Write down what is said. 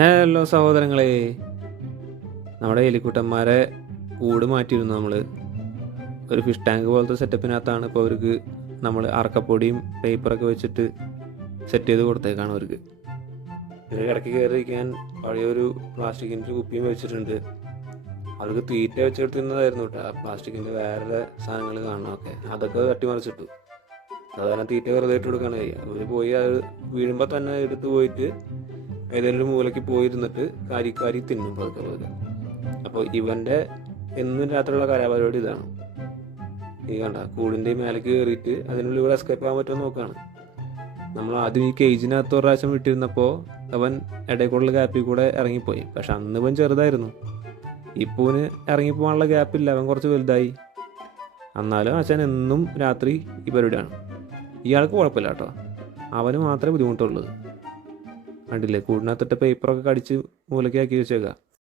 Hello സഹോദരങ്ങളെ, നമ്മുടെ എലിക്കുട്ടന്മാരെ കൂട് മാറ്റിയിരുന്നു നമ്മൾ. ഒരു ഫിഷ് ടാങ്ക് പോലത്തെ സെറ്റപ്പിനകത്താണ് ഇപ്പോൾ അവർക്ക് നമ്മൾ അറക്കപ്പൊടിയും പേപ്പറൊക്കെ വെച്ചിട്ട് സെറ്റ് ചെയ്ത് കൊടുത്തേക്കാണ് അവർക്ക്. ഇതിന് ഇടയ്ക്ക് കയറിയിരിക്കാൻ പഴയൊരു പ്ലാസ്റ്റിക്കിൻ്റെ കുപ്പിയും വെച്ചിട്ടുണ്ട്. അവർക്ക് തീറ്റ വെച്ചെടുത്തിരുന്നതായിരുന്നു കേട്ടോ. ആ പ്ലാസ്റ്റിക്കിൻ്റെ വേറെ സാധനങ്ങൾ കാണണമൊക്കെ അതൊക്കെ തട്ടിമറിച്ചിട്ടു. അതുപോലെ തീറ്റ വെറുതെ ഇട്ട് കൊടുക്കുകയാണ് ചെയ്യുക. അവർ പോയി അത് വീഴുമ്പോൾ തന്നെ എടുത്ത് പോയിട്ട് ഏതെങ്കിലും മൂലയ്ക്ക് പോയിരുന്നിട്ട് കാരി തിന്നും പതുക്കെ. അപ്പോൾ ഇവൻ്റെ എന്നും രാത്രിയുള്ള കലാപരിപാടി ഇതാണ്. ഈ കണ്ട കൂടിൻ്റെ മേലേക്ക് കയറിയിട്ട് അതിനുള്ളിൽ ഇവിടെ എസ്കേപ്പ് ആകാൻ പറ്റുമോ നോക്കുകയാണ്. നമ്മൾ ആദ്യം ഈ കേജിനകത്ത് ഒരു പ്രാവശ്യം വിട്ടിരുന്നപ്പോൾ അവൻ ഇടയ്ക്കുള്ള ഗ്യാപ്പിൽ കൂടെ ഇറങ്ങിപ്പോയി. പക്ഷെ അന്ന് ഇവൻ ചെറുതായിരുന്നു. ഇപ്പൂന് ഇറങ്ങിപ്പോകാനുള്ള ഗ്യാപ്പില്ല, അവൻ കുറച്ച് വലുതായി. എന്നാലും അച്ഛൻ എന്നും രാത്രി ഈ പരിപാടിയാണ്. ഇയാൾക്ക് കുഴപ്പമില്ല കേട്ടോ, അവന് മാത്രമേ ബുദ്ധിമുട്ടുള്ളൂ. കണ്ടില്ലേ, കൂടിനകത്തിട്ട് പേപ്പറൊക്കെ കടിച്ച് മൂലയ്ക്കാക്കി വെച്ചേക്കാം.